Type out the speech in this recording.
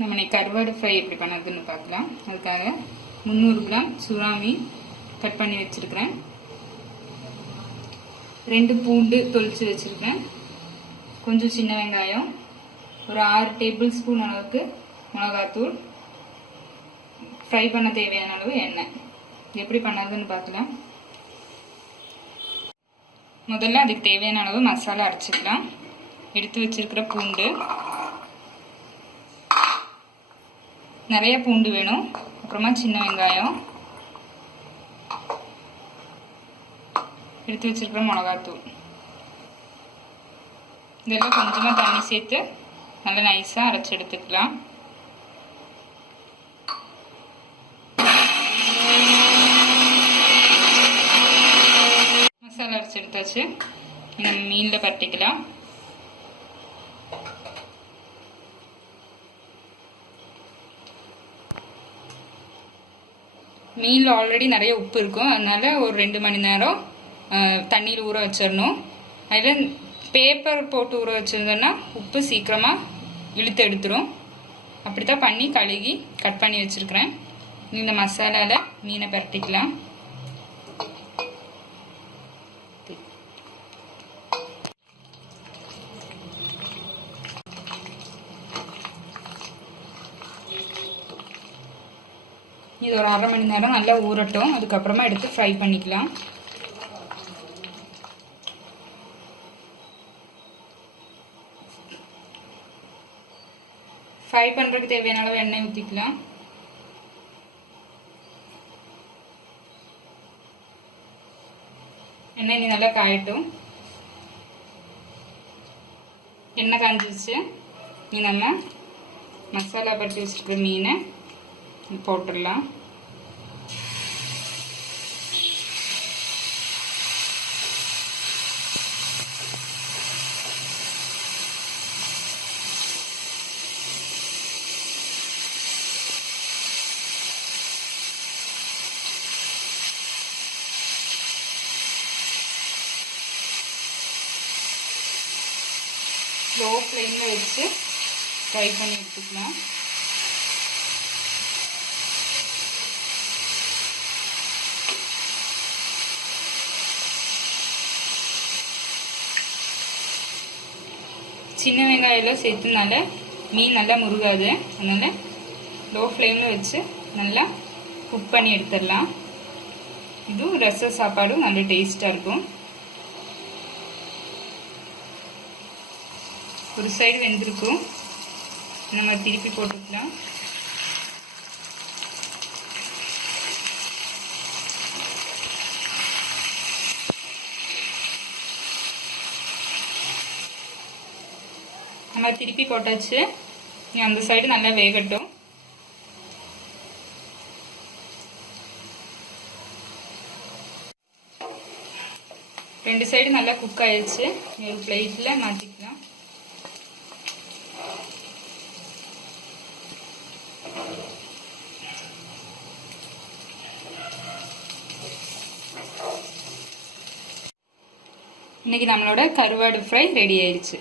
நம்ம கருவாடு ஃப்ரை எப்படி பண்ணதுன்னு பார்க்கலாம். அதுக்காக 300 கிராம் சுறா மீன் கட் பண்ணி வச்சுருக்கிறேன். 2 பூண்டு தொளிச்சு வச்சுருக்கேன். கொஞ்சம் சின்ன வெங்காயம், ஒரு 6 டேபிள் ஸ்பூன் அளவுக்கு மிளகாத்தூள், ஃப்ரை பண்ண தேவையான அளவு எண்ணெய். எப்படி பண்ணதுன்னு பார்க்கலாம். முதல்ல அதுக்கு தேவையான அளவு மசாலா அரைச்சிக்கலாம். எடுத்து வச்சிருக்கிற பூண்டு, நிறைய பூண்டு வேணும். அப்புறமா சின்ன வெங்காயம், எடுத்து வச்சிருக்கிற மிளகாத்தூள், இதெல்லாம் கொஞ்சமாக தண்ணி சேர்த்து நல்லா நைஸாக அரைச்சி எடுத்துக்கலாம். மசாலா அரைச்சி எடுத்தாச்சு. நம்ம மீனில் பரட்டிக்கலாம். மீனில் ஆல்ரெடி நிறைய உப்பு இருக்கும், அதனால ஒரு 2 மணி நேரம் தண்ணியில் ஊற வச்சிடணும். அதில் பேப்பர் போட்டு ஊற வச்சிருந்தோன்னா உப்பு சீக்கிரமாக இழுத்து எடுத்துரும். அப்படித்தான் பண்ணி கழுகி கட் பண்ணி வச்சுருக்கிறேன். இந்த மசாலாவில் மீனை பரட்டிக்கலாம். இது ஒரு 1/2 மணி நேரம் நல்லா ஊறட்டும். அதுக்கப்புறமா எடுத்து ஃப்ரை பண்ணிக்கலாம். ஃப்ரை பண்ணுறதுக்கு தேவையான அளவு எண்ணெய் ஊற்றிக்கலாம். எண்ணெய் நீ நல்லா காயட்டும். எண்ணெய் காஞ்சிச்சு. நீ நம்ம மசாலா பட்டி வச்சுருக்கிற மீனை போட்டுடலாம். லோ ஃப்ளேமில் வச்சு ஃப்ரை பண்ணி எடுத்துக்கலாம். சின்ன வெங்காயம் சேர்த்துனால மீன் நல்லா முருகாது. அதனால லோ ஃப்ளேமில் வச்சு நல்லா குக் பண்ணி எடுத்துடலாம். இதுவும் ரச சாப்பாடும் நல்ல டேஸ்ட்டாக இருக்கும். ஒரு சைடு வெந்திருக்கும், நம்ம திருப்பி போட்டுக்கலாம். நம்ம திருப்பி போட்டாச்சு. அந்த சைடு நல்லா வேகட்டும். ரெண்டு சைடு நல்லா குக் ஆயிடுச்சு. ஒரு பிளேட்டில் மாற்றிக்கலாம். இன்னைக்கு நம்மளோட கருவாடு ஃப்ரை ரெடி ஆயிடுச்சு.